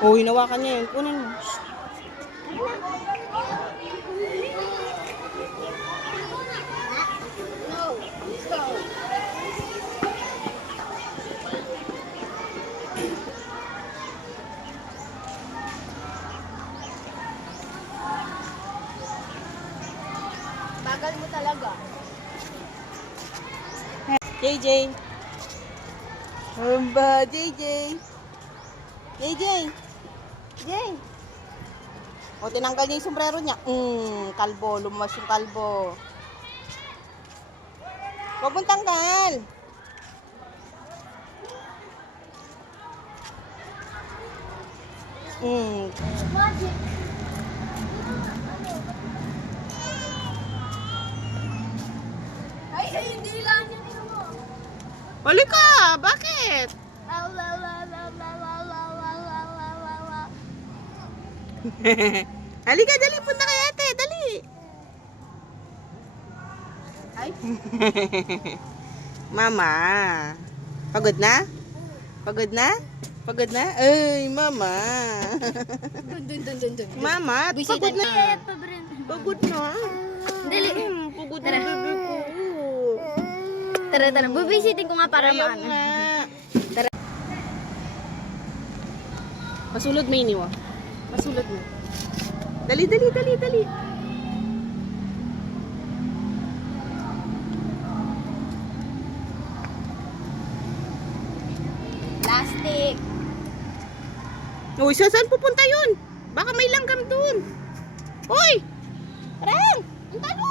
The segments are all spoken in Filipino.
Oh, hinawakan niya yun. Kunin mo. Bagal mo talaga. JJ. Hamba, JJ. JJ. JJ. O, tinanggal niya yung sombrero niya. Kalbo. Lumas yung kalbo. Huwag mong tanggal. Magic. Ay, hindi lang yan. Huli ka! Bakit? Halika, dali. Punta kay ate. Dali. Ay. Mama. Pagod na? Pagod na? Pagod na? Ay, mama. Dun. Mama, pagod na. Pagod na. Dali. Pagod na bebe ko. Tara. Bubisitin ko nga para Ayaw maano. nga. Tara. Masulod mo iniwa. Masulod mo. Dali. Plastic. Uy, saan pupunta yun? Baka may langgam dun. Uy! Rang! Ang talo!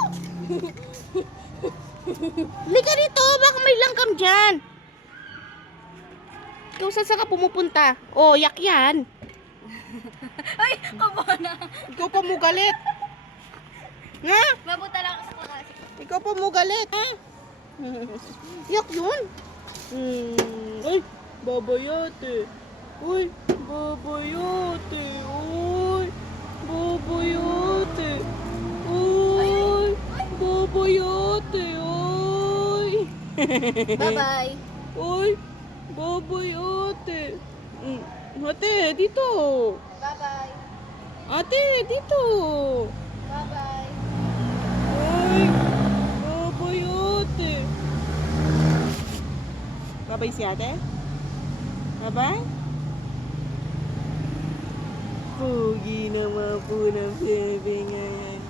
Halika rito, baka may langgam dyan. Ikaw saan ka pumupunta? Oh, yak yan. Ay, kabona. Ikaw pa mo galit. Nga? Mabuta lang ako sa klase. Ikaw pa mo galit, ha? Yak yun. Ay, babayate. Uy, babayate. Uy, babayate. Uy, babayate. Uy. Bye-bye. Uy, babayate. Ate, dito. Bye-bye. Ate, dito. Bye-bye. Uy, babayate. Babay si ate? Babay? Pugi naman po ng bebe ngayon.